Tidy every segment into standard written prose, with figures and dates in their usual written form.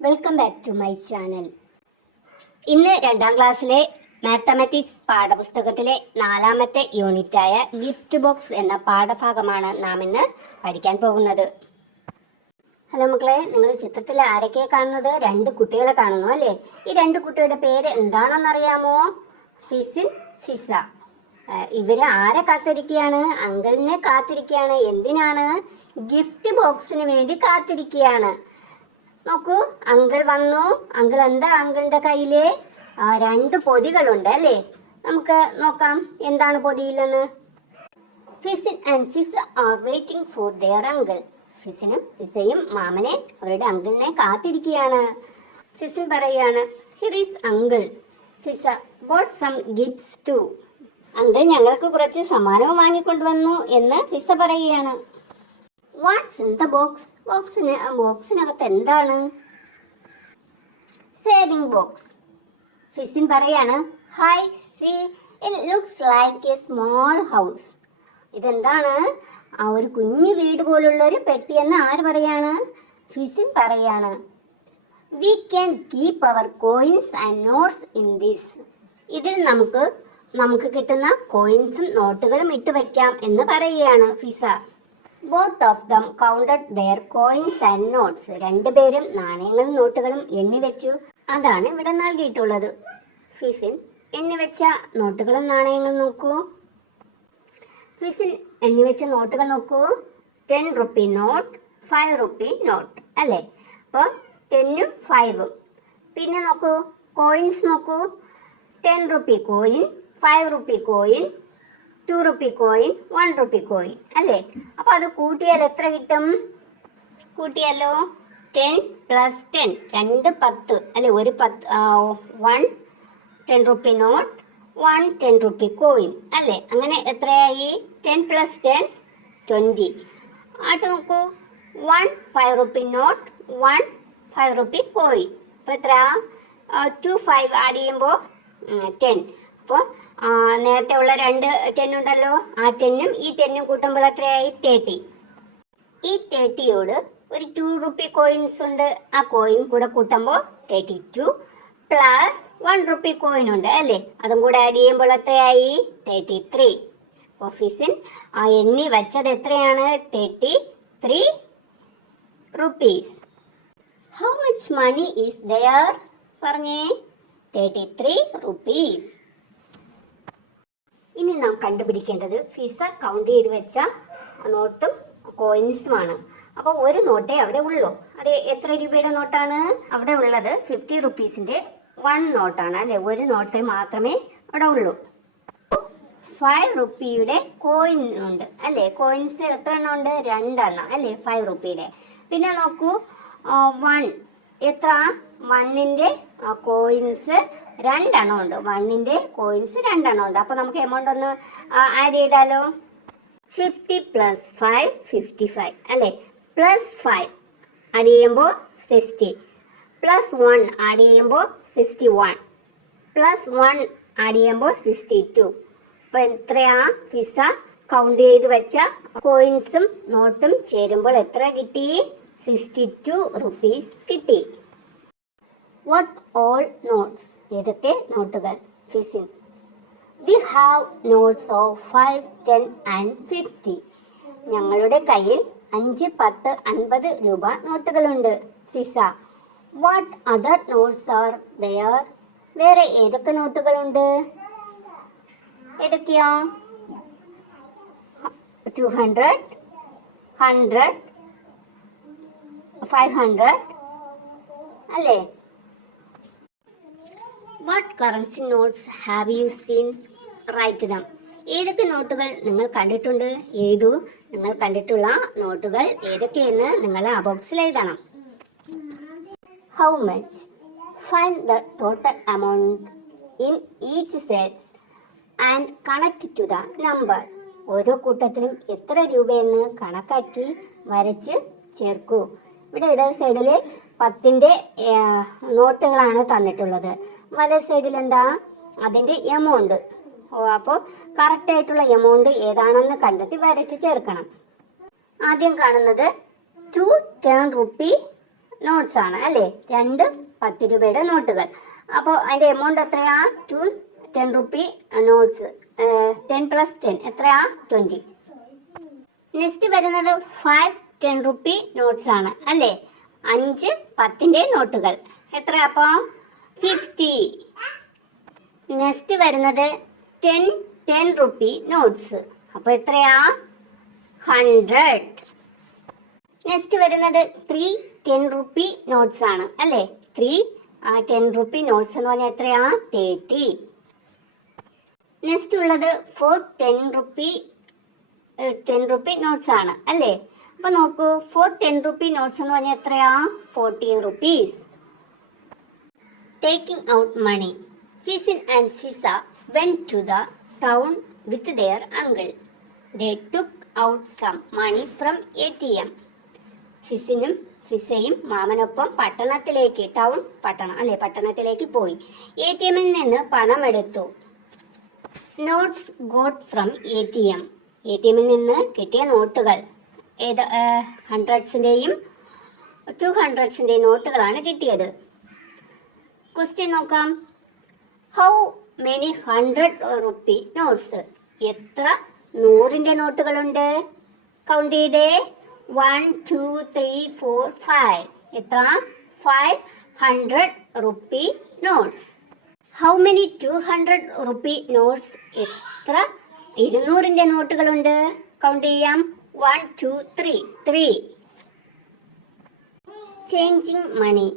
Welcome back to my channel. ഇന്ന് 2ാം ക്ലാസ്സിലെ മാത്തമാറ്റിക്സ് പാഠപുസ്തകത്തിലെ 4ാമത്തെ യൂണിറ്റായ ഗിഫ്റ്റ് ബോക്സ് എന്ന പാഠഭാഗമാണ് നാം ഇന്ന് പഠിക്കാൻ പോകുന്നത്. ഹലോ മക്കളെ, നിങ്ങൾ ചിത്രത്തിൽ ആരൊക്കെ കാണുന്നത്? 2 കുട്ടികളെ കാണുന്നു അല്ലേ? ഈ 2 കുട്ടികളുടെ പേര് എന്താണെന്നറിയാമോ? ഫിസിൻ, ഫിസ. ഇവര് ആരെ കാത്തിരിക്കുകയാണ്? അങ്കിളിനെ കാത്തിരിക്കുകയാണ്. എന്തിനാണ്? ഗിഫ്റ്റ് ബോക്സിന് വേണ്ടി കാത്തിരിക്കുകയാണ്. നോക്കൂ, അങ്കിൾ വന്നു. അങ്കിൾ എന്താ അങ്കിളിന്റെ കയ്യില്? 2 പൊതികളുണ്ട് അല്ലേ? നമുക്ക് നോക്കാം എന്താണ് പൊതിയിലെന്ന്. Fizin and Fiza are waiting for their uncle. ഫിസിനും ഫിസയും മാമനെ, അവരുടെ അങ്കിളിനെ കാത്തിരിക്കുകയാണ്. ഫിസിൻ പറയുകയാണ്, here is uncle. Fiza bought some gifts too. Uncle ഞങ്ങൾക്ക് കുറച്ച് സമ്മാനവും വാങ്ങിക്കൊണ്ടുവന്നു എന്ന് ഫിസ പറയുകയാണ്. What's in the box? ബോക്സിനകത്ത് എന്താണ്? Saving box. ഫിസിൻ പറയാണ്, hi, see it looks like a small house. ഇതെന്താണ്? ഒരു കുഞ്ഞു വീട് പോലുള്ള ഒരു പെട്ടിയെന്ന് ആര് പറയാണ്? ഫിസിൻ പറയാണ്. We can keep our coins and notes in this. ഇതിൽ നമുക്ക് കിട്ടുന്ന കോയിൻസും നോട്ടുകളും ഇട്ട് വയ്ക്കാം എന്ന് പറയുകയാണ് Fiza. Both of them counted their coins and notes. 2 പേരും നാണയങ്ങളും നോട്ടുകളും എണ്ണിവെച്ചു. അതാണ് ഇവിടെ നൽകിയിട്ടുള്ളത്. ഫിസിൻ എണ്ണിവെച്ച നോട്ടുകളും നാണയങ്ങളും നോക്കൂ. ഫിസിൻ എണ്ണിവെച്ച നോട്ടുകൾ നോക്കൂ. 10 റുപ്പി നോട്ട്, 5 റുപ്പി നോട്ട് അല്ലേ? അപ്പോൾ 10ഉം 5ഉം. പിന്നെ നോക്കൂ, കോയിൻസ് നോക്കൂ. 10 rupee coin, 5 rupee coin, 2 rupee coin, 1 rupee coin അല്ലേ? അപ്പോൾ അത് കൂട്ടിയാൽ എത്ര കിട്ടും? കൂട്ടിയാലോ? 10 + 10, 2 10 അല്ലേ? 1 10 റുപ്പി നോട്ട്, 1 10 റുപ്പി കോയിൻ അല്ലേ? അങ്ങനെ എത്രയായി? 10 + 10 20. അത് നോക്കൂ, 1 5 റുപ്പി നോട്ട്, 1 5 റുപ്പി കോയിൻ. അപ്പോൾ എത്ര? 2 5 ആഡ് ചെയ്യുമ്പോൾ 10. അപ്പോൾ നേരത്തെ ഉള്ള 2 10 ഉണ്ടല്ലോ, ആ 10ഉം ഈ 10ഉം കൂട്ടുമ്പോൾ എത്രയായി? 30. ഈ 30യോട് ഒരു 2 റുപ്പി കോയിൻസ് ഉണ്ട്, ആ കോയിൻ കൂടെ കൂട്ടുമ്പോൾ 32 പ്ലസ് 1 റുപ്പി കോയിൻ ഉണ്ട് അല്ലേ? അതും കൂടെ ആഡ് ചെയ്യുമ്പോൾ എത്രയായി? 33. അപ്പോൾ ഫിസിൻ എണ്ണി വെച്ചത് എത്രയാണ്? 33 rupees. How much money is there? പറഞ്ഞേ. 33 റുപ്പീസ്. ഇനി നാം കണ്ടുപിടിക്കേണ്ടത് ഫിസ കൗണ്ട് ചെയ്ത് വെച്ച നോട്ടും കോയിൻസുമാണ്. അപ്പോൾ ഒരു നോട്ടേ അവിടെ ഉള്ളൂ. അത് എത്ര രൂപയുടെ നോട്ടാണ്? അവിടെ ഉള്ളത് 50 റുപ്പീസിൻ്റെ 1 നോട്ടാണ് അല്ലേ? ഒരു നോട്ടേ മാത്രമേ അവിടെ ഉള്ളൂ. 5 റുപ്പിയുടെ കോയിൻ ഉണ്ട് അല്ലേ? കോയിൻസ് എത്ര എണ്ണം ഉണ്ട്? 2 എണ്ണം അല്ലേ? 5 റുപ്പിയുടെ. പിന്നെ നോക്കൂ, 1 എത്ര? 1ൻ്റെ കോയിൻസ് 2 എണ്ണം ഉണ്ട്. 1ൻ്റെ കോയിൻസ് 2 എണ്ണം ഉണ്ട്. അപ്പോൾ നമുക്ക് എമൗണ്ട് ഒന്ന് ആഡ് ചെയ്താലോ? 50 + 5 55 അല്ലേ? +5 ആഡ് ചെയ്യുമ്പോൾ 60, +1 ആഡ് ചെയ്യുമ്പോൾ 61, +1 ആഡ് ചെയ്യുമ്പോൾ 62. അപ്പോൾ എത്രയാ ഫിസ കൗണ്ട് ചെയ്ത് വെച്ച കോയിൻസും നോട്ടും ചേരുമ്പോൾ എത്ര കിട്ടി? 62 റുപ്പീസ് കിട്ടി. What all notes? ഏതൊക്കെ നോട്ടുകൾ? Fizin, we have notes of 5 10 and 50. ഞങ്ങളുടെ കയ്യിൽ 5 10 50 രൂപ നോട്ടുകളുണ്ട്. Fiza, what other notes are there? വേറെ ഏതൊക്കെ നോട്ടുകളുണ്ട്? ഏതൊക്കെയാ? 200, 100, 500 അല്ലേ? What currency notes have you seen? Write them. ഏതൊക്കെ നോട്ടുകൾ നിങ്ങൾ കണ്ടിട്ടുണ്ട്? ഏതു നിങ്ങൾ കണ്ടിട്ടുള്ള നോട്ടുകൾ ഏതൊക്കെയെന്ന് നിങ്ങൾ ആ ബോക്സിൽ എഴുതണം. How much? Find the total amount in each sets and connect to the number. ഓരോ കൂട്ടത്തിലും എത്ര രൂപയെന്ന് കണക്കാക്കി വരച്ച് ചേർക്കൂ. ഇവിടെ ഇടത് സൈഡിൽ 10ൻ്റെ നോട്ടുകളാണ് തന്നിട്ടുള്ളത്. വലത് സൈഡിൽ എന്താ? അതിൻ്റെ എമൗണ്ട്. അപ്പോൾ കറക്റ്റായിട്ടുള്ള എമൗണ്ട് ഏതാണെന്ന് കണ്ടെത്തി വരച്ച് ചേർക്കണം. ആദ്യം കാണുന്നത് 2 10 റുപ്പി നോട്ട്സ് ആണ് അല്ലേ, 2 10 രൂപയുടെ നോട്ടുകൾ. അപ്പോൾ അതിൻ്റെ എമൗണ്ട് എത്രയാ? 10 റുപ്പി നോട്ട്സ്. 10 + 10 എത്രയാ? 20. നെക്സ്റ്റ് വരുന്നത് 5 10 റുപ്പി നോട്ട്സ് ആണ് അല്ലേ, 5 10ൻ്റെ നോട്ടുകൾ. എത്രയാ അപ്പോൾ? 50. നെക്സ്റ്റ് വരുന്നത് 10 റുപ്പി നോട്ട്സ്. അപ്പോൾ എത്രയാ? 100. നെക്സ്റ്റ് വരുന്നത് 3 10 റുപ്പി നോട്ട്സ് ആണ് അല്ലേ, 3 10 റുപ്പി നോട്ട്സ് എന്ന് പറഞ്ഞാൽ എത്രയാ? 30. നെക്സ്റ്റ് ഉള്ളത് 4 10 റുപ്പി നോട്ട്സ് ആണ് അല്ലേ. അപ്പോൾ നോക്കൂ, 4 10 റുപ്പി നോട്ട്സ് എന്ന് പറഞ്ഞാൽ എത്രയാ? 40 rupees. Taking out money. Fisin and Fisa went to the town with their uncle. They took out some money from ATM. ഫിസിനും ഫിസയും മാമനൊപ്പം പട്ടണത്തിലേക്ക്, പട്ടണത്തിലേക്ക് പോയി ATM നിന്ന് പണം എടുത്തു. Notes got from ATM. ATM നിന്ന് കിട്ടിയ നോട്ടുകൾ ഏത് 100-ൻ്റെയും 200-ൻ്റെയും നോട്ടുകളാണ് കിട്ടിയത്. ക്വസ്റ്റ്യൻ നോക്കാം. How many 100 rupee notes? എത്ര 100-ൻ്റെ നോട്ടുകളുണ്ട്? കൗണ്ട് ചെയ്തേ. 1 2 3 4 5. എത്ര? 500 rupee notes. How many 200 rupee notes? എത്ര 200-ൻ്റെ നോട്ടുകളുണ്ട്? കൗണ്ട് ചെയ്യാം. 1 2 3 3. Changing money.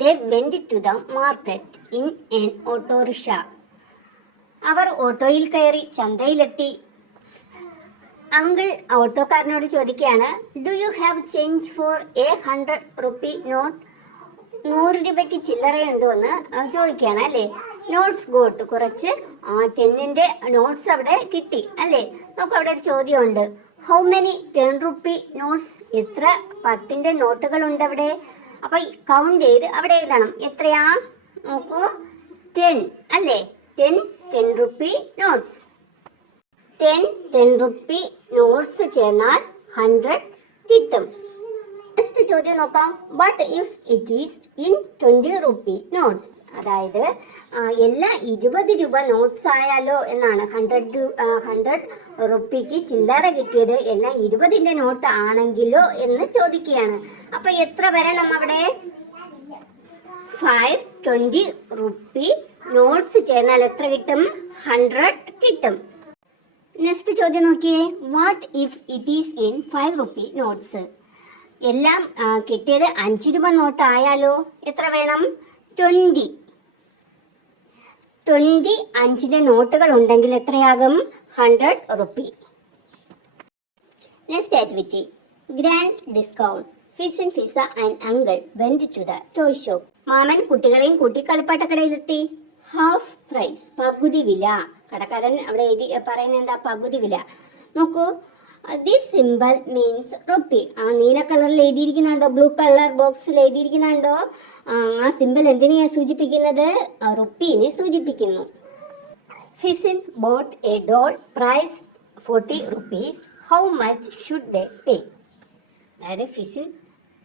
They went to the market in an auto rickshaw. അവർ ഓട്ടോയിൽ കയറി ചന്തയിലെത്തി. അങ്കിൾ ഓട്ടോക്കാരനോട് ചോദിക്കുകയാണ്, do you have change for a 100 rupee note? 100 രൂപയ്ക്ക് ചില്ലറയുണ്ടോ എന്ന് ചോദിക്കുകയാണ് അല്ലേ. നോട്ട്സ് ഗോട്ട്, കുറച്ച് 10ൻ്റെ നോട്ട്സ് അവിടെ കിട്ടി അല്ലേ. നമുക്ക് അവിടെ ഒരു ചോദ്യമുണ്ട്. How many 10 rupee notes? എത്ര 10ൻ്റെ നോട്ടുകളുണ്ട് അവിടെ? അപ്പോൾ കൗണ്ട് ചെയ്ത് അവിടെ എഴുതണം. എത്രയാ? നോക്കൂ, 10 അല്ലേ. 10 റുപ്പി നോട്ട്സ്. 10 റുപ്പി നോട്ട്സ് ചേർന്നാൽ 100 കിട്ടും. നെക്സ്റ്റ് ചോദ്യം നോക്കാം. But if it is in 20 rupee notes? അതായത് എല്ലാ 20 രൂപ നോട്ട്സ് ആയാലോ എന്നാണ്. 100 റുപ്പിക്ക് ചില്ലറ കിട്ടിയത് എല്ലാം 20ൻ്റെ നോട്ട് ആണെങ്കിലോ എന്ന് ചോദിക്കുകയാണ്. അപ്പോൾ എത്ര വരണം അവിടെ? 520 റുപ്പി നോട്ട്സ് ചേർന്നാൽ എത്ര കിട്ടും? 100 കിട്ടും. നെക്സ്റ്റ് ചോദ്യം നോക്കിയേ. What if it is in 5 rupee notes? എല്ലാം കിട്ടിയത് 5 രൂപ നോട്ട് ആയാലോ? എത്ര വേണം? 20. 5ൻ്റെ നോട്ടുകൾ ഉണ്ടെങ്കിൽ എത്രയാകും? 100 rupee. Next activity. Grand discount. Fizin Fiza and uncle went to the toy shop. മാമൻ കുട്ടികളെയും കൂട്ടി കളിപ്പാട്ടക്കടയിലെത്തി. ഹാഫ് പ്രൈസ്, പകുതി വില. കടക്കാരൻ അവിടെ പറയുന്നത് എന്താ? പകുതി വില. നോക്കൂ, ദിസ് സിമ്പിൾ മീൻസ് റുപ്പി. ആ നീല കളറിൽ എഴുതിയിരിക്കുന്നുണ്ടോ? ബ്ലൂ കളർ ബോക്സിൽ എഴുതിയിരിക്കുന്നുണ്ടോ? ആ സിമ്പിൾ എന്തിനെയാണ് സൂചിപ്പിക്കുന്നത്? റുപ്പീനെ സൂചിപ്പിക്കുന്നു. Fizin bought a doll, price 40 rupees. How much should they pay? അതായത് ഫിസിൻ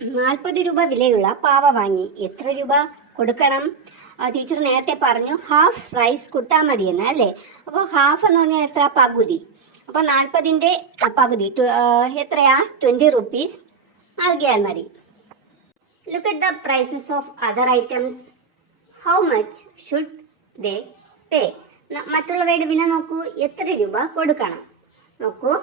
40 രൂപ വിലയുള്ള പാവ വാങ്ങി. എത്ര രൂപ കൊടുക്കണം? ടീച്ചർ നേരത്തെ പറഞ്ഞു ഹാഫ് പ്രൈസ് കൊടുത്താൽ മതിയെന്ന് അല്ലേ. അപ്പോൾ ഹാഫ് എന്ന് പറഞ്ഞാൽ എത്ര? പകുതി. അപ്പോൾ 40ൻ്റെ പകുതി എത്രയാ? 20 റുപ്പീസ് നൽകിയാൽ മതി. Look at the prices of other items. How much should they pay? മറ്റുള്ളവയുടെ വില നോക്കൂ. എത്ര രൂപ കൊടുക്കണം? നോക്കൂ,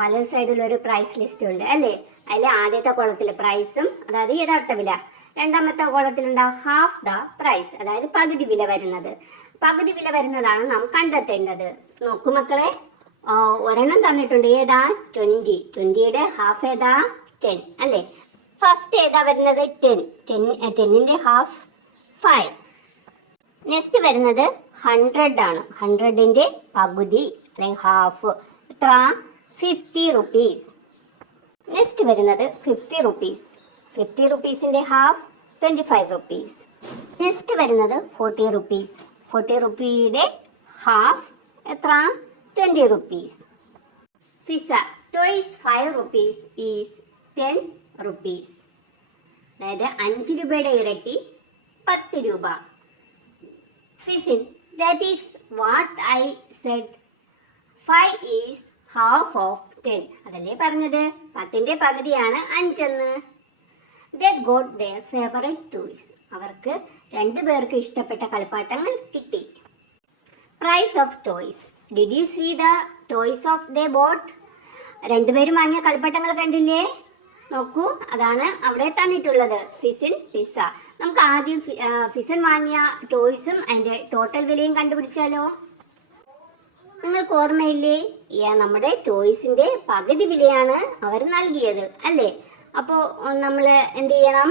വലത് സൈഡിൽ ഒരു പ്രൈസ് ലിസ്റ്റ് ഉണ്ട് അല്ലേ. അതിൽ ആദ്യത്തെ കോളത്തിൽ പ്രൈസും, അതായത് യഥാർത്ഥ വില. രണ്ടാമത്തെ കോളത്തിൽ എന്താ? ഹാഫ് ദ പ്രൈസ്, അതായത് പകുതി വില വരുന്നത്. പകുതി വില വരുന്നതാണ് നാം കണ്ടെത്തേണ്ടത്. നോക്കൂ മക്കളെ, ഒരെണ്ണം തന്നിട്ടുണ്ട്. ഏതാ? 20. 20യുടെ ഹാഫ് ഏതാ? 10 അല്ലേ. ഫസ്റ്റ് ഏതാ വരുന്നത്? 10. 10ൻ്റെ ഹാഫ് 5. നെക്സ്റ്റ് വരുന്നത് 100 ആണ്. 100ൻ്റെ പകുതി അല്ലെങ്കിൽ ഹാഫ് എത്ര? 50 റുപ്പീസ്. നെക്സ്റ്റ് വരുന്നത് 50 റുപ്പീസ്. 50 റുപ്പീസിൻ്റെ ഹാഫ് 25 റുപ്പീസ്. നെക്സ്റ്റ് വരുന്നത് 40 റുപ്പീസ്. 40 റുപ്പിയുടെ ഹാഫ് എത്ര? 20 rupees. Fiza toys 5 rupees is 10 rupees. അതായത് 5 രൂപയുടെ ഇരട്ടി 10 രൂപ. Fizin, that is what I said. 5 is half of 10. അതല്ലേ പറഞ്ഞത് 10ന്റെ പകുതിയാണ് 5 എന്ന്. They got their favorite toys. അവർക്ക് 2 പേർക്ക് ഇഷ്ടപ്പെട്ട കളിപ്പാട്ടങ്ങൾ കിട്ടി. Price of toys. Did you see the toys of they bought? 2 പേരും വാങ്ങിയ കളിപ്പാട്ടങ്ങൾ കണ്ടില്ലേ? നോക്കൂ, അതാണ് അവിടെ തന്നിട്ടുള്ളത്. Fuchsin, pizza. നമുക്ക് ആദ്യം ഫിസിൻ വാങ്ങിയ ടോയ്സും അതിൻ്റെ ടോട്ടൽ വിലയും കണ്ടുപിടിച്ചാലോ? നിങ്ങൾക്ക് ഓർമ്മയില്ലേ? നമ്മുടെ ടോയ്സിൻ്റെ പകുതി വിലയാണ് അവർ നൽകിയത് അല്ലേ? അപ്പോൾ നമ്മൾ എന്ത് ചെയ്യണം?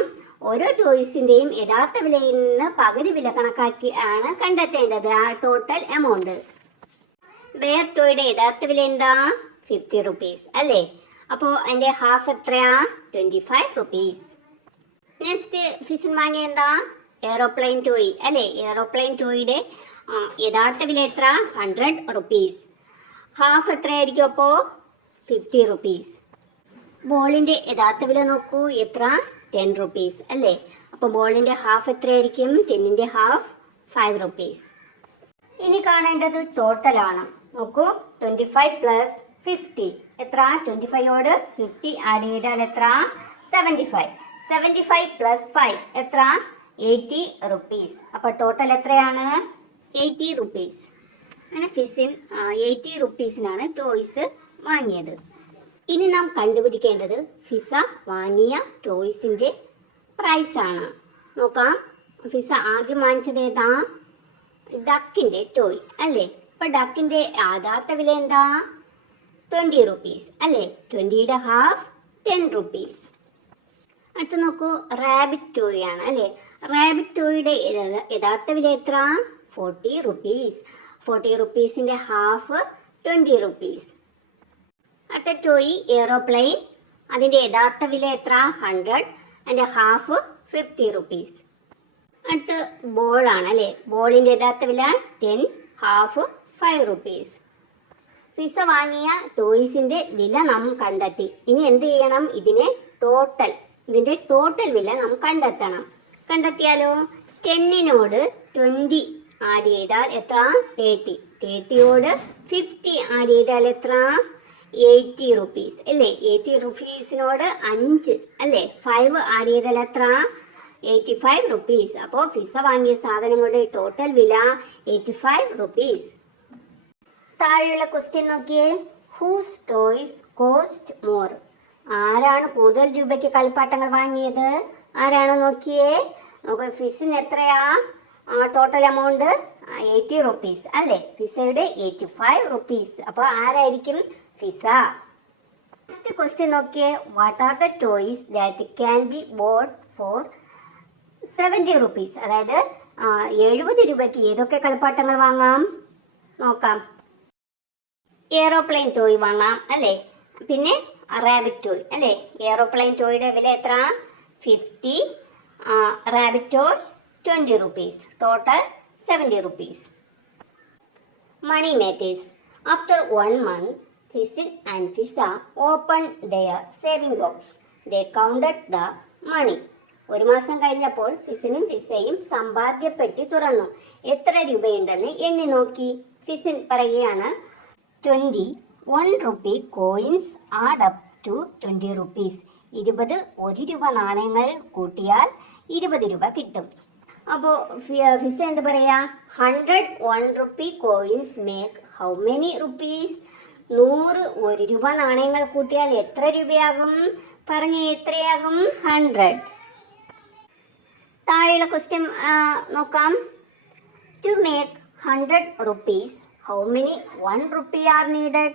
ഓരോ ടോയ്സിൻ്റെയും യഥാർത്ഥ വിലയിൽ നിന്ന് പകുതി വില കണക്കാക്കി ആണ് കണ്ടെത്തേണ്ടത് ആ ടോട്ടൽ എമൗണ്ട്. ബെയർ ടോയുടെ യഥാർത്ഥ വില എന്താ? 50 റുപ്പീസ് അല്ലേ? അപ്പോൾ അതിൻ്റെ ഹാഫ് എത്രയാ? 25 റുപ്പീസ്. നെക്സ്റ്റ് ഫിസിൻ വാങ്ങിയ എന്താ? എയറോപ്ലെയിൻ ടോയ് അല്ലേ? എയറോപ്ലെയിൻ ടോയുടെ യഥാർത്ഥ വില എത്ര? 100 റുപ്പീസ്. ഹാഫ് എത്രയായിരിക്കും അപ്പോൾ? 50 റുപ്പീസ്. ബോളിൻ്റെ യഥാർത്ഥ വില നോക്കൂ, എത്ര? 10 റുപ്പീസ് അല്ലേ? അപ്പോൾ ബോളിൻ്റെ ഹാഫ് എത്രയായിരിക്കും? 10ന്റെ ഹാഫ് 5 റുപ്പീസ്. ഇനി കാണേണ്ടത് ടോട്ടലാണ്. നോക്കൂ, 25 പ്ലസ് 50 എത്ര? 25ഓട് 50 ആഡ് ചെയ്താൽ എത്ര? 75. 75 പ്ലസ് 5 എത്ര? 80 റുപ്പീസ്. അപ്പോൾ ടോട്ടൽ എത്രയാണ്? 80 റുപ്പീസ്. അങ്ങനെ ഫിസിൻ 80 റുപ്പീസിനാണ് ടോയ്സ് വാങ്ങിയത്. ഇനി നാം കണ്ടുപിടിക്കേണ്ടത് ഫിസ വാങ്ങിയ ടോയ്സിൻ്റെ പ്രൈസാണ്. നോക്കാം, ഫിസ ആദ്യം വാങ്ങിച്ചത് ഏതാ? ഡക്കിൻ്റെ ടോയ് അല്ലേ? അപ്പോൾ ഡക്കിൻ്റെ യഥാർത്ഥ വില എന്താ? 20 റുപ്പീസ് അല്ലേ? 20യുടെ ഹാഫ് 10 റുപ്പീസ്. അടുത്ത് നോക്കൂ, റാബിറ്റ് ടോയ് ആണ് അല്ലേ? റാബിറ്റ് ടോയുടെ യഥാർത്ഥ വില എത്ര? 40 റുപ്പീസ്. 40 റുപ്പീസിൻ്റെ ഹാഫ് 20 റുപ്പീസ്. അടുത്ത ടോയ് എയറോപ്ലെയിൻ. അതിൻ്റെ യഥാർത്ഥ വില എത്ര? 100. അതിൻ്റെ ഹാഫ് 50 റുപ്പീസ്. അടുത്ത് ബോളാണ് അല്ലേ? ബോളിൻ്റെ യഥാർത്ഥ വില 10, ഹാഫ് 5 റുപ്പീസ്. ഫിസ വാങ്ങിയ ടോയ്സിൻ്റെ വില നാം കണ്ടെത്തി. ഇനി എന്ത് ചെയ്യണം? ഇതിൻ്റെ ടോട്ടൽ വില നാം കണ്ടെത്തണം. കണ്ടെത്തിയാലോ? 10നോട് 20 ആഡ് ചെയ്താൽ എത്ര? 30. 30യോട് 50 ആഡ് ചെയ്താൽ എത്ര? 80 റുപ്പീസ് അല്ലേ? 80 റുപ്പീസിനോട് 5 അല്ലേ? 5 ആഡ് ചെയ്താൽ എത്ര? 85 റുപ്പീസ്. അപ്പോൾ ഫിസ വാങ്ങിയ സാധനങ്ങളുടെ ടോട്ടൽ വില 85 റുപ്പീസ്. താഴെയുള്ള ക്വസ്റ്റ്യൻ നോക്കിയേ. Whose toys cost more? ആരാണ് കൂടുതൽ രൂപയ്ക്ക് കളിപ്പാട്ടങ്ങൾ വാങ്ങിയത്? ആരാണ്? നോക്കിയേ. നോക്കൂ, ഫിസിന് എത്രയാ ടോട്ടൽ എമൗണ്ട്? 80 റുപ്പീസ് അല്ലേ? ഫിസയുടെ 85 റുപ്പീസ്. അപ്പോൾ ആരായിരിക്കും? ഫിസ. നെക്സ്റ്റ് ക്വസ്റ്റ്യൻ നോക്കിയേ. What are the toys that can be bought for 70 rupees? അതായത് 70 രൂപയ്ക്ക് ഏതൊക്കെ കളിപ്പാട്ടങ്ങൾ വാങ്ങാം? നോക്കാം. എയറോപ്ലെയിൻ ടോയ് വാങ്ങാം അല്ലേ? പിന്നെ റാബിറ്റ് ടോയ് അല്ലേ? എയറോപ്ലെയിൻ ടോയുടെ വില എത്ര? 50. Rabbit toy 20 rupees. Total 70 rupees. Money matters. After 1 month, Fisin and Fisa opened their saving box. They counted the money. 1 മാസം കഴിഞ്ഞപ്പോൾ ഫിസിനും ഫിസയും സമ്പാദ്യപ്പെട്ടി തുറന്നു. എത്ര രൂപയുണ്ടെന്ന് എണ്ണി നോക്കി. ഫിസിൻ പറയുകയാണ്, 21 rupee coins add up to 20 rupees. 20 1 രൂപ നാണയങ്ങൾ കൂട്ടിയാൽ 20 രൂപ കിട്ടും. അപ്പോൾ ഫിസ എന്ത് പറയാ? 101 rupee coins make how many rupees? 100 1 രൂപ നാണയങ്ങൾ കൂട്ടിയാൽ എത്ര രൂപയാകും? പറഞ്ഞ് എത്രയാകും? 100. താഴെയുള്ള ക്വസ്റ്റ്യൻ നോക്കാം. To make 100 rupees, how many 1 rupee are needed?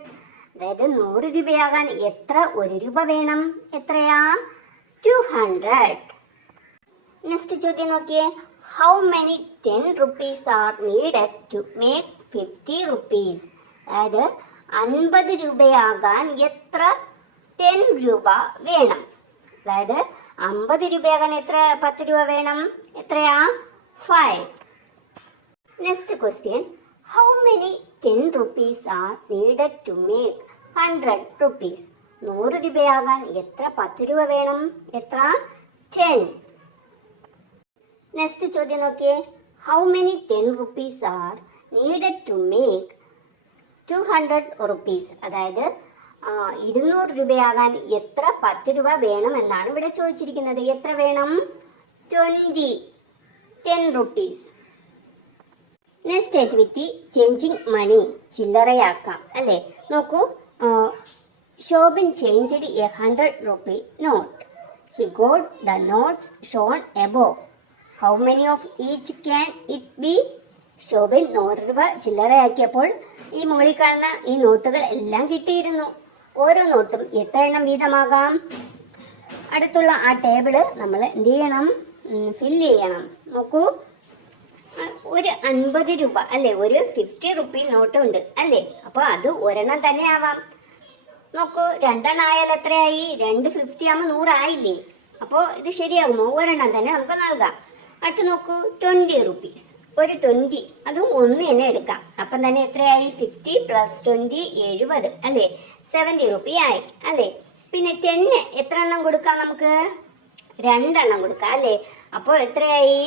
അതായത് 100 രൂപയാകാൻ എത്ര 1 രൂപ വേണം? എത്രയാ? 200. നെക്സ്റ്റ് ചോദ്യം നോക്കിയേ. How many 10 rupees are needed to make 50 rupees? അതായത് 50 രൂപയാകാൻ എത്ര 10 രൂപ വേണം? അതായത് 50 രൂപയാകാൻ എത്ര 10 രൂപ വേണം? എത്രയാ? 5. Next question. How many 10 rupees are needed to make 100 rupees? 100 രൂപയാകാൻ എത്ര 10 രൂപ വേണം? എത്ര? 10. നെക്സ്റ്റ് ചോദ്യം നോക്കിയേ. How many 10 rupees are needed to make 200 rupees? അതായത് 200 രൂപയാകാൻ എത്ര 10 രൂപ വേണമെന്നാണ് ഇവിടെ ചോദിച്ചിരിക്കുന്നത്. എത്ര വേണം? 10 rupees. Next activity changing money. ചില്ലറയാക്കാം അല്ലേ. നോക്കൂ, Shobhan changed a 100 rupee note. He got the notes shown above. How many of each can it be? Shobhan 100 രൂപ ചില്ലറയാക്കിയപ്പോൾ ഈ മുകളിൽ കാണുന്ന ഈ നോട്ടുകൾ എല്ലാം കിട്ടിയിരുന്നു. ഓരോ നോട്ടും എത്ര എണ്ണം വീതമാകാം? അടുത്തുള്ള ആ ടേബിള് നമ്മൾ എന്ത് ചെയ്യണം? ഫില്ല് ചെയ്യണം. നോക്കൂ, ഒരു 50 രൂപ അല്ലേ, ഒരു 50 rupee നോട്ട് ഉണ്ട് അല്ലേ. അപ്പോൾ അത് ഒരെണ്ണം തന്നെ ആവാം. നോക്കൂ, 2 എണ്ണം ആയാൽ എത്രയായി? 2 50 ആകുമ്പോൾ 100 ആയില്ലേ. അപ്പോൾ ഇത് ശരിയാകുമോ? ഒരെണ്ണം തന്നെ നമുക്ക് നൽകാം. അടുത്ത് നോക്കൂ, 20 rupees. ഒരു 20, അതും 1 തന്നെ എടുക്കാം. അപ്പം തന്നെ എത്രയായി? 50 + 20 70 അല്ലേ. 70 rupee ആയി അല്ലേ. പിന്നെ 10 എത്ര എണ്ണം കൊടുക്കാം? നമുക്ക് 2 എണ്ണം കൊടുക്കാം അല്ലേ. അപ്പോൾ എത്രയായി?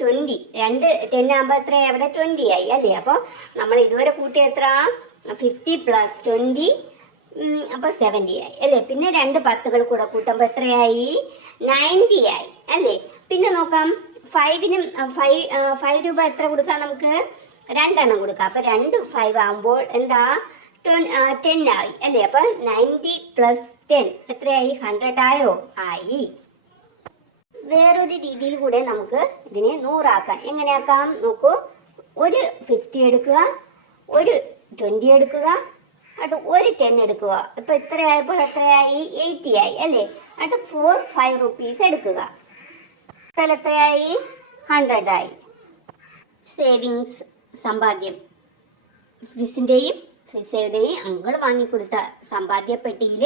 20. 2 10 ആകുമ്പോൾ എത്രയായി? അവിടെ 20 ആയി അല്ലേ. അപ്പോൾ നമ്മൾ ഇതുവരെ കൂട്ടിയ എത്ര? 50 + 20, അപ്പോൾ 70 ആയി അല്ലേ. പിന്നെ 2 10കൾ കൂടെ കൂട്ടുമ്പോൾ എത്രയായി? 90 ആയി അല്ലേ. പിന്നെ നോക്കാം, 5നും 5 രൂപ എത്ര കൊടുക്കാം? നമുക്ക് 2 എണ്ണം കൊടുക്കാം. അപ്പോൾ 2 5 ആകുമ്പോൾ എന്താ? 10 ആയി അല്ലേ. അപ്പോൾ 90 + 10 എത്രയായി? 100 ആയോ? ആയി. വേറൊരു രീതിയിൽ കൂടെ നമുക്ക് ഇതിനെ 100 ആക്കാം. എങ്ങനെയാക്കാം? നോക്കൂ, ഒരു 50 എടുക്കുക, ഒരു 20 എടുക്കുക, അത് ഒരു 10 എടുക്കുക. ഇപ്പം എത്രയായപ്പോൾ എത്രയായി? 80 ആയി അല്ലേ. അത് 5 rupees എടുക്കുക. എത്രയായി? 100 ആയി. സേവിങ്സ്, സമ്പാദ്യം. ഫിസിൻ്റെയും ഫിസയുടെയും അങ്കിൾ വാങ്ങിക്കൊടുത്ത സമ്പാദ്യപ്പെട്ടിയിൽ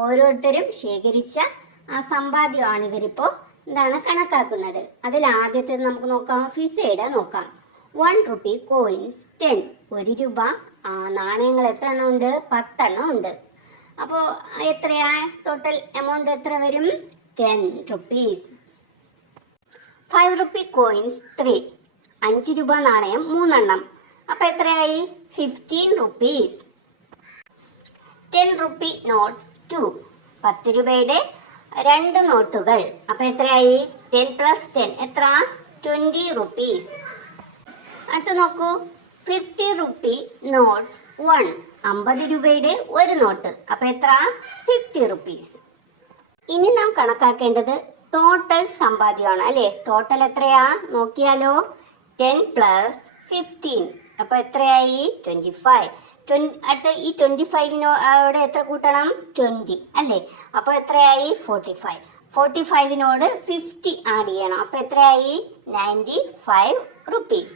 ഓരോരുത്തരും ശേഖരിച്ച ആ സമ്പാദ്യമാണ് ഇവരിപ്പോൾ എന്താണ് കണക്കാക്കുന്നത്. അതിൽ ആദ്യത്തേത് നമുക്ക് നോക്കാം. ഫിസയുടെ നോക്കാം. 1 rupee കോയിൻസ് 10. 1 രൂപ നാണയങ്ങൾ എത്ര എണ്ണം ഉണ്ട്? 10 എണ്ണം ഉണ്ട്. അപ്പോൾ എത്രയാ? ടോട്ടൽ എമൗണ്ട് എത്ര വരും? 10 rupees. 5 rupee coins 3. 5 രൂപ നാണയം 3 എണ്ണം. അപ്പോൾ എത്രയായി? 15 rupees. 10 rupee notes 2. 10 രൂപയുടെ 2 നോട്ടുകൾ. അപ്പോൾ എത്രയായി? 10 + 10 എത്ര? 20 rupees. അടുത്ത് നോക്കൂ, 50 rupee നോട്ട്സ് 1. 50 രൂപയുടെ 1 നോട്ട്. അപ്പോൾ എത്ര? 50 rupees. ഇനി നാം കണക്കാക്കേണ്ടത് ടോട്ടൽ സമ്പാദ്യമാണ് അല്ലേ. ടോട്ടൽ എത്രയാ നോക്കിയാലോ? 10 + 15. അപ്പോൾ എത്രയായി? 25. അടുത്ത് ഈ 25നോട് എത്ര കൂട്ടണം? 20 അല്ലേ. അപ്പോൾ എത്രയായി? 45. 45നോട് 50 ആഡ് ചെയ്യണം. അപ്പോൾ എത്രയായി? 95 rupees.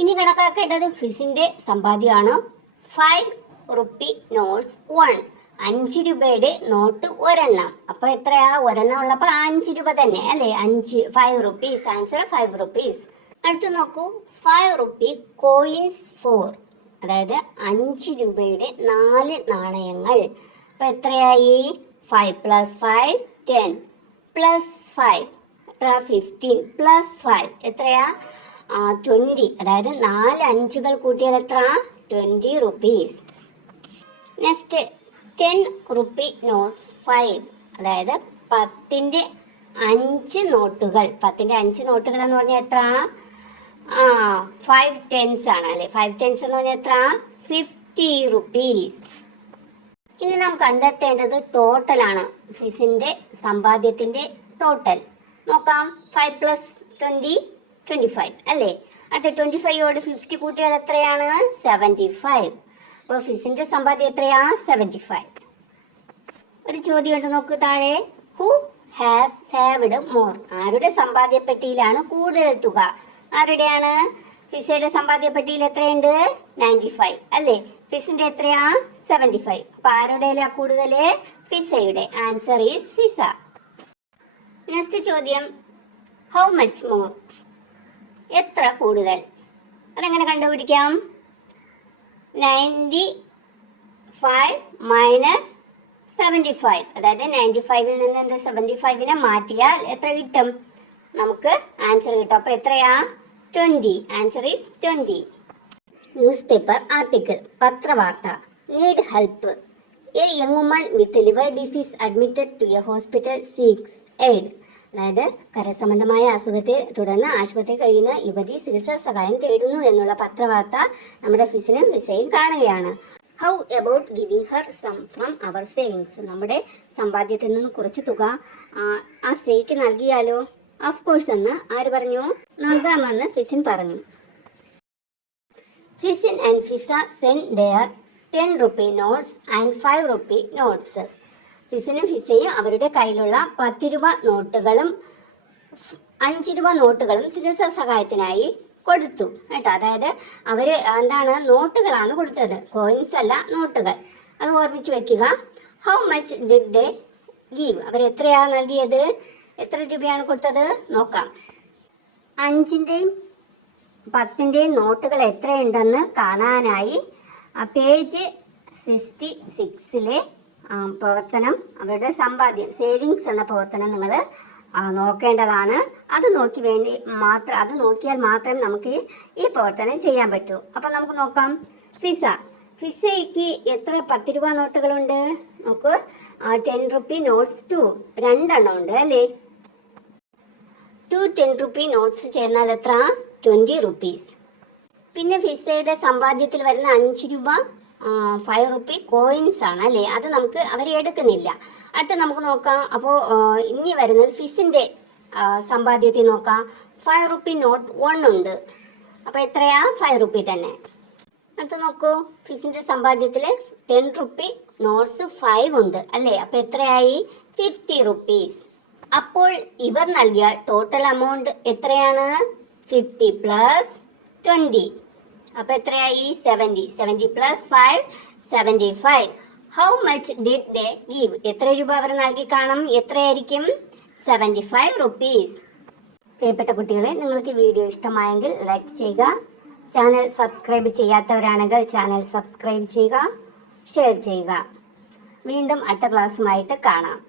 ഇനി കണക്കാക്കേണ്ടത് ഫിസിൻ്റെ സമ്പാദ്യമാണ്. 5 rupee നോട്ട്സ് 1. 5 രൂപയുടെ നോട്ട് ഒരെണ്ണം. അപ്പോൾ എത്രയാ? ഒരെണ്ണം ഉള്ളപ്പോൾ 5 രൂപ തന്നെ അല്ലേ. 5 rupees. Answer 5 rupees. അടുത്ത് നോക്കൂ, 5 rupee കോയിൻസ് 4. അതായത് 5 രൂപയുടെ 4 നാണയങ്ങൾ. അപ്പോൾ എത്രയായി? 5 + 5 10 + 5 എത്ര? 15 + 5 എത്രയാ? 20. അതായത് 4 5കൾ കൂട്ടിയാൽ എത്ര? 20 rupees. Next 10 rupee notes 5. അതായത് 10ൻ്റെ 5 നോട്ടുകൾ. 10ൻ്റെ 5 നോട്ടുകൾ എന്ന് പറഞ്ഞാൽ എത്ര? 5 tens ആണ് അല്ലേ. 5 tens എന്ന് പറഞ്ഞാൽ എത്ര? 50 rupees. ഇനി നാം കണ്ടെത്തേണ്ടത് ടോട്ടലാണ്. ഫിസിൻ്റെ സമ്പാദ്യത്തിൻ്റെ ടോട്ടൽ നോക്കാം. 5 + 20 25 അല്ലേ. അടുത്ത 25ഓട് 50 കൂട്ടിയാൽ എത്രയാണ്? 75. അപ്പോൾ ഫിസിൻ്റെ സമ്പാദ്യം എത്രയാ? 75. ഒരു ചോദ്യമുണ്ട് നോക്ക് താഴെ. Who has saved more? ആരുടെ സമ്പാദ്യപ്പെട്ടിയിലാണ് കൂടുതൽ തുക? ആരുടെയാണ്? ഫിസയുടെ സമ്പാദ്യപ്പെട്ടിയിൽ എത്രയുണ്ട്? 95 അല്ലേ. ഫിസിൻ്റെ എത്രയാ? 75. അപ്പോൾ ആരുടെയിലാ കൂടുതൽ? ഫിസയുടെ. Answer is Fiza. നെക്സ്റ്റ് ചോദ്യം, ഹൗ മച്ച് മോർ? എത്ര കൂടുതൽ? അതെങ്ങനെ കണ്ടുപിടിക്കാം? 95 - 75. അതായത് 95ൽ നിന്ന് 75നെ മാറ്റിയാൽ എത്ര കിട്ടും? നമുക്ക് ആൻസർ കിട്ടും. അപ്പോൾ എത്രയാ? 20. Answer is 20. Newspaper article, പത്രവാർത്ത. Need help. A young woman with liver disease admitted to a hospital seeks aid. അതായത് കരസംബന്ധമായ അസുഖത്തെ തുടർന്ന് ആശുപത്രിയിൽ കഴിയുന്ന യുവതി ചികിത്സാ സഹായം തേടുന്നു എന്നുള്ള പത്രവാർത്ത നമ്മുടെ ഫിസിനും വിസയും കാണുകയാണ്. How about giving her some from our savings. നമ്മുടെ സമ്പാദ്യത്തിൽ നിന്ന് കുറച്ച് തുക ആ സ്ത്രീക്ക് നൽകിയാലോ? ഓഫ് കോഴ്സ് എന്ന് ആര് പറഞ്ഞു? നൽകാമെന്ന് ഫിസിൻ പറഞ്ഞു. Fizin and Fiza send their 10 rupee notes and 5 rupee notes. ഫിസിനും ഫിസയും അവരുടെ കയ്യിലുള്ള 10 രൂപ നോട്ടുകളും 5 രൂപ നോട്ടുകളും ചികിത്സാ സഹായത്തിനായി കൊടുത്തു കേട്ടോ. അതായത് അവർ നോട്ടുകളാണ് കൊടുത്തത്, കോയിൻസ് അല്ല, നോട്ടുകൾ. അത് ഓർമ്മിച്ച് വെക്കുക. How much did they give. അവരെത്രയാണ് നൽകിയത്? എത്ര രൂപയാണ് കൊടുത്തത് നോക്കാം. 5ൻ്റെയും 10ൻ്റെയും നോട്ടുകൾ എത്രയുണ്ടെന്ന് കാണാനായി പേജ് 66 പ്രവർത്തനം, അവരുടെ സമ്പാദ്യം, സേവിങ്സ് എന്ന പ്രവർത്തനം നിങ്ങൾ നോക്കേണ്ടതാണ്. അത് നോക്കിയാൽ മാത്രമേ നമുക്ക് ഈ പ്രവർത്തനം ചെയ്യാൻ പറ്റൂ. അപ്പം നമുക്ക് നോക്കാം. ഫിസയ്ക്ക് എത്ര 10 രൂപ നോട്ടുകളുണ്ട്? നോക്കൂ, 10 rupee നോട്ട്സ് 2 2 ഉണ്ട് അല്ലേ? 2 10 rupee നോട്ട്സ് ചേർന്നാൽ എത്ര? 20 rupees. പിന്നെ ഫിസയുടെ സമ്പാദ്യത്തിൽ വരുന്ന 5 രൂപ 5 rupee കോയിൻസ് ആണ് അല്ലേ? അത് അവർ എടുക്കുന്നില്ല. അടുത്ത നമുക്ക് നോക്കാം. അപ്പോൾ ഇനി വരുന്നത് ഫിസിൻ്റെ സമ്പാദ്യത്തിൽ നോക്കാം. 5 rupee നോട്ട് 1 ഉണ്ട്. അപ്പോൾ എത്രയാ? 5 rupee തന്നെ. അടുത്ത നോക്കൂ, ഫിസിൻ്റെ സമ്പാദ്യത്തിൽ 10 rupee നോട്ട്സ് 5 ഉണ്ട് അല്ലേ? അപ്പോൾ എത്രയായി? 50 rupees. അപ്പോൾ ഇവർ നൽകിയ ടോട്ടൽ എമൗണ്ട് എത്രയാണ്? 50 + 20. അപ്പോൾ എത്രയായി? 70. 70 + 5 75. How much did they give. എത്ര രൂപ അവർ നൽകി കാണും? എത്രയായിരിക്കും? 75 rupees. പ്രിയപ്പെട്ട കുട്ടികളെ, നിങ്ങൾക്ക് വീഡിയോ ഇഷ്ടമായെങ്കിൽ ലൈക്ക് ചെയ്യുക. ചാനൽ സബ്സ്ക്രൈബ് ചെയ്യാത്തവരാണെങ്കിൽ ചാനൽ സബ്സ്ക്രൈബ് ചെയ്യുക, ഷെയർ ചെയ്യുക. വീണ്ടും അടുത്ത ക്ലാസ്സുമായിട്ട് കാണാം.